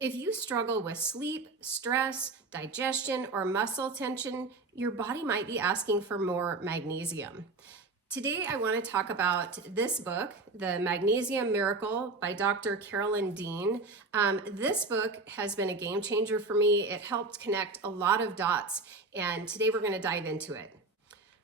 If you struggle with sleep, stress, digestion, or muscle tension, your body might be asking for more magnesium. Today, I want to talk about this book, The Magnesium Miracle by Dr. Carolyn Dean. This book has been a game changer for me. It helped connect a lot of dots, and today we're going to dive into it.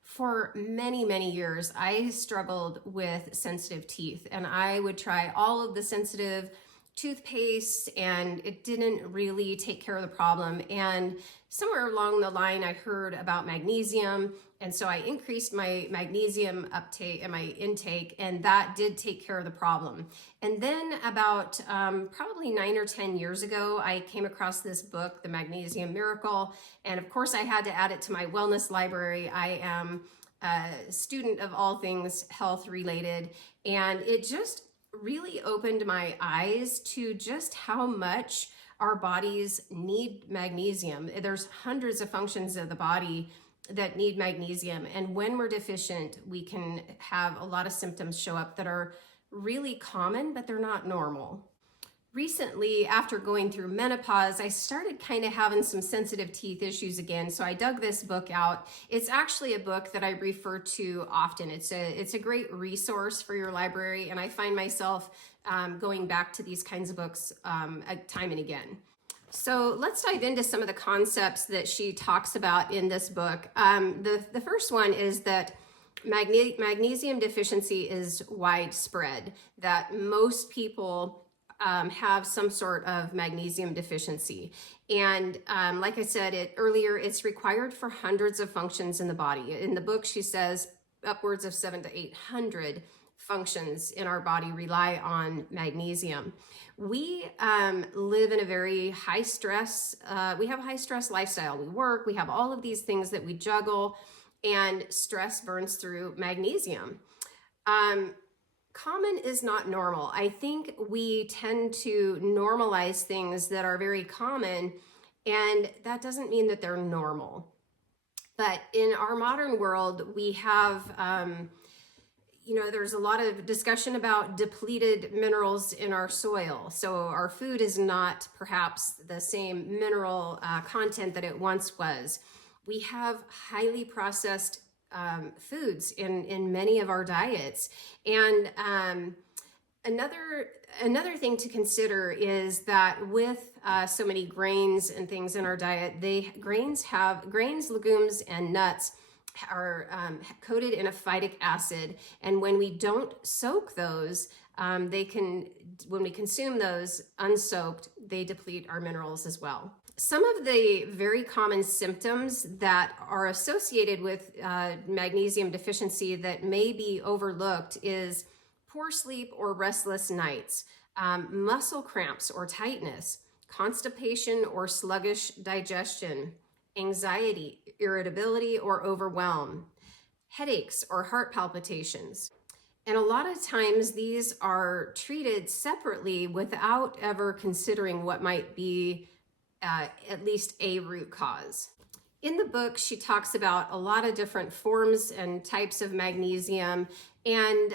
For many, many years, I struggled with sensitive teeth, and I would try all of the sensitive toothpaste, and it didn't really take care of the problem. And somewhere along the line, I heard about magnesium, and so I increased my magnesium uptake and my intake, and that did take care of the problem. And then about probably 9 or 10 years ago, I came across this book, The Magnesium Miracle, and of course I had to add it to my wellness library. I am a student of all things health related, and it just really opened my eyes to just how much our bodies need magnesium. There's hundreds of functions of the body that need magnesium, and when we're deficient, we can have a lot of symptoms show up that are really common, but they're not normal. Recently, after going through menopause, I started kind of having some sensitive teeth issues again, so I dug this book out. It's actually a book that I refer to often. It's a great resource for your library, and I find myself going back to these kinds of books time and again. So let's dive into some of the concepts that she talks about in this book. The first one is that magnesium deficiency is widespread, that most people have some sort of magnesium deficiency. And like I said earlier, it's required for hundreds of functions in the body. In the book, she says upwards of 700 to 800 functions in our body rely on magnesium. We live in a very high stress, we have a high stress lifestyle. We work, we have all of these things that we juggle, and stress burns through magnesium. Common is not normal. I think we tend to normalize things that are very common, and that doesn't mean that they're normal. But in our modern world, we have, there's a lot of discussion about depleted minerals in our soil. So our food is not perhaps the same mineral content that it once was. We have highly processed foods in many of our diets. And another thing to consider is that with so many grains and things in our diet, grains, legumes, and nuts are coated in a phytic acid. And when we don't soak those, when we consume those unsoaked, they deplete our minerals as well. Some of the very common symptoms that are associated with magnesium deficiency that may be overlooked is poor sleep or restless nights, muscle cramps or tightness, constipation or sluggish digestion, anxiety, irritability or overwhelm, headaches or heart palpitations. And a lot of times these are treated separately without ever considering what might be at least a root cause. In the book, she talks about a lot of different forms and types of magnesium, and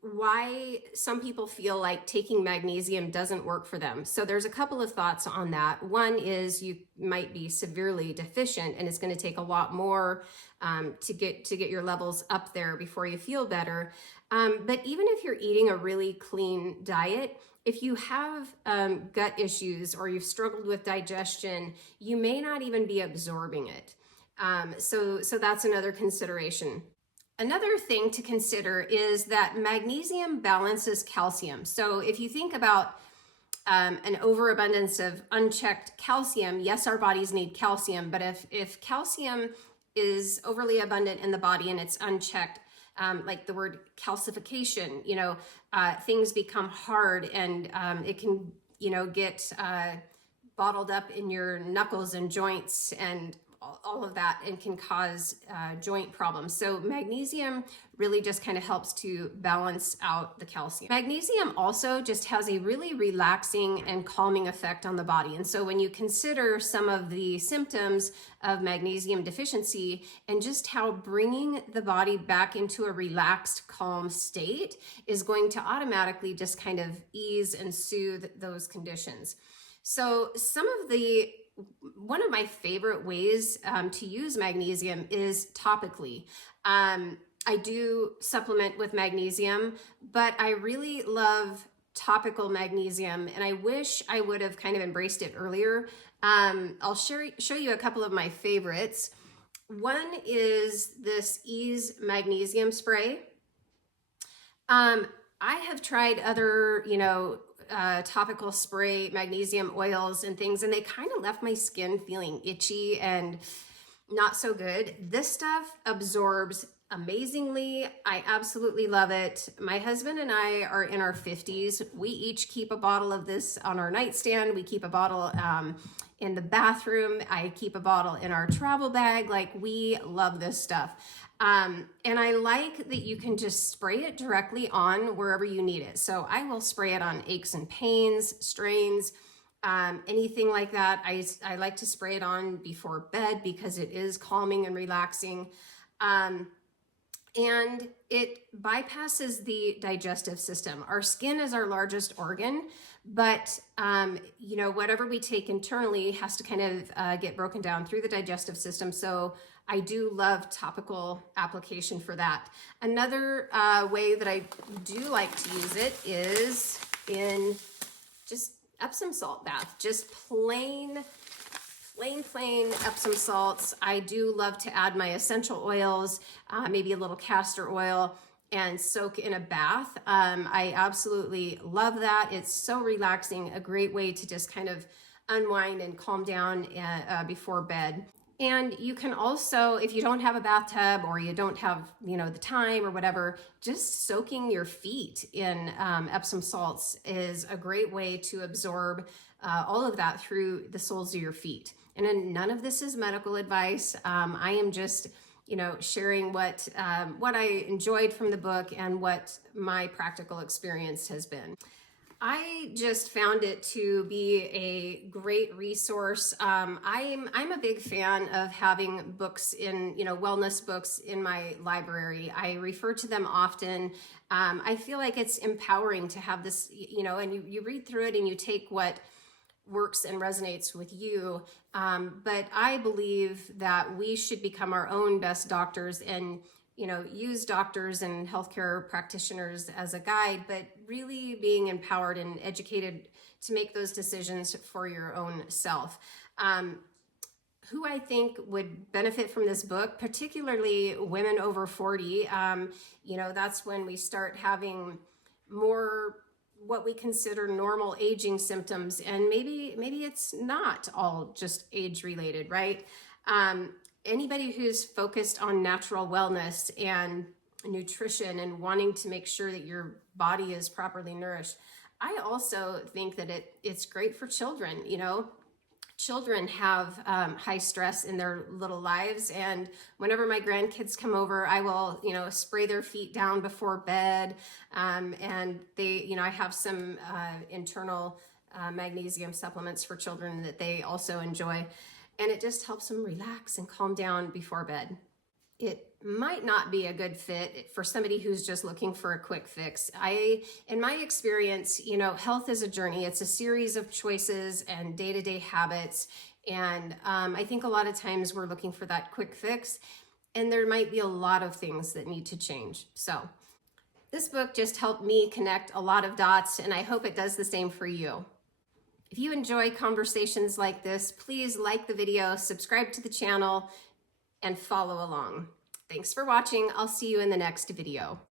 why some people feel like taking magnesium doesn't work for them. So there's a couple of thoughts on that. One is you might be severely deficient, and it's going to take a lot more to get your levels up there before you feel better. But even if you're eating a really clean diet, if you have gut issues or you've struggled with digestion, you may not even be absorbing it. So that's another consideration. Another thing to consider is that magnesium balances calcium. So if you think about an overabundance of unchecked calcium, yes, our bodies need calcium, but if calcium is overly abundant in the body and it's unchecked, like the word calcification, things become hard, and it can, get bottled up in your knuckles and joints and all of that, and can cause joint problems. So magnesium really just kind of helps to balance out the calcium. Magnesium also just has a really relaxing and calming effect on the body. And so when you consider some of the symptoms of magnesium deficiency and just how bringing the body back into a relaxed, calm state is going to automatically just kind of ease and soothe those conditions. So one of my favorite ways to use magnesium is topically. I do supplement with magnesium, but I really love topical magnesium, and I wish I would have kind of embraced it earlier. I'll show you a couple of my favorites. One is this Ease Magnesium Spray. I have tried other, topical spray magnesium oils and things, and they kind of left my skin feeling itchy and not so good. This stuff absorbs amazingly. I absolutely love it. My husband and I are in our 50s. We each keep a bottle of this on our nightstand. We keep a bottle in the bathroom. I keep a bottle in our travel bag. Like, we love this stuff. And I like that you can just spray it directly on wherever you need it. So I will spray it on aches and pains, strains, anything like that. I like to spray it on before bed because it is calming and relaxing. And it bypasses the digestive system. Our skin is our largest organ, but whatever we take internally has to kind of get broken down through the digestive system. So I do love topical application for that. Another way that I do like to use it is in just Epsom salt bath, just plain Epsom salts. I do love to add my essential oils, maybe a little castor oil, and soak in a bath. I absolutely love that. It's so relaxing, a great way to just kind of unwind and calm down before bed. And you can also, if you don't have a bathtub or you don't have, the time or whatever, just soaking your feet in Epsom salts is a great way to absorb all of that through the soles of your feet. And then none of this is medical advice. I am just, sharing what I enjoyed from the book and what my practical experience has been. I just found it to be a great resource. I'm a big fan of having books in, wellness books in my library. I refer to them often. I feel like it's empowering to have this, and you read through it and you take what works and resonates with you. But I believe that we should become our own best doctors and use doctors and healthcare practitioners as a guide, but really being empowered and educated to make those decisions for your own self. Who I think would benefit from this book, particularly women over 40, that's when we start having more what we consider normal aging symptoms, and maybe it's not all just age related, right? Anybody who's focused on natural wellness and nutrition and wanting to make sure that your body is properly nourished. I also think that it's great for children. Children have high stress in their little lives, and whenever my grandkids come over, I will, spray their feet down before bed, and they, I have some internal magnesium supplements for children that they also enjoy. And it just helps them relax and calm down before bed. It might not be a good fit for somebody who's just looking for a quick fix. In my experience, health is a journey. It's a series of choices and day-to-day habits. And I think a lot of times we're looking for that quick fix, and there might be a lot of things that need to change. So this book just helped me connect a lot of dots, and I hope it does the same for you. If you enjoy conversations like this, please like the video, subscribe to the channel, and follow along. Thanks for watching. I'll see you in the next video.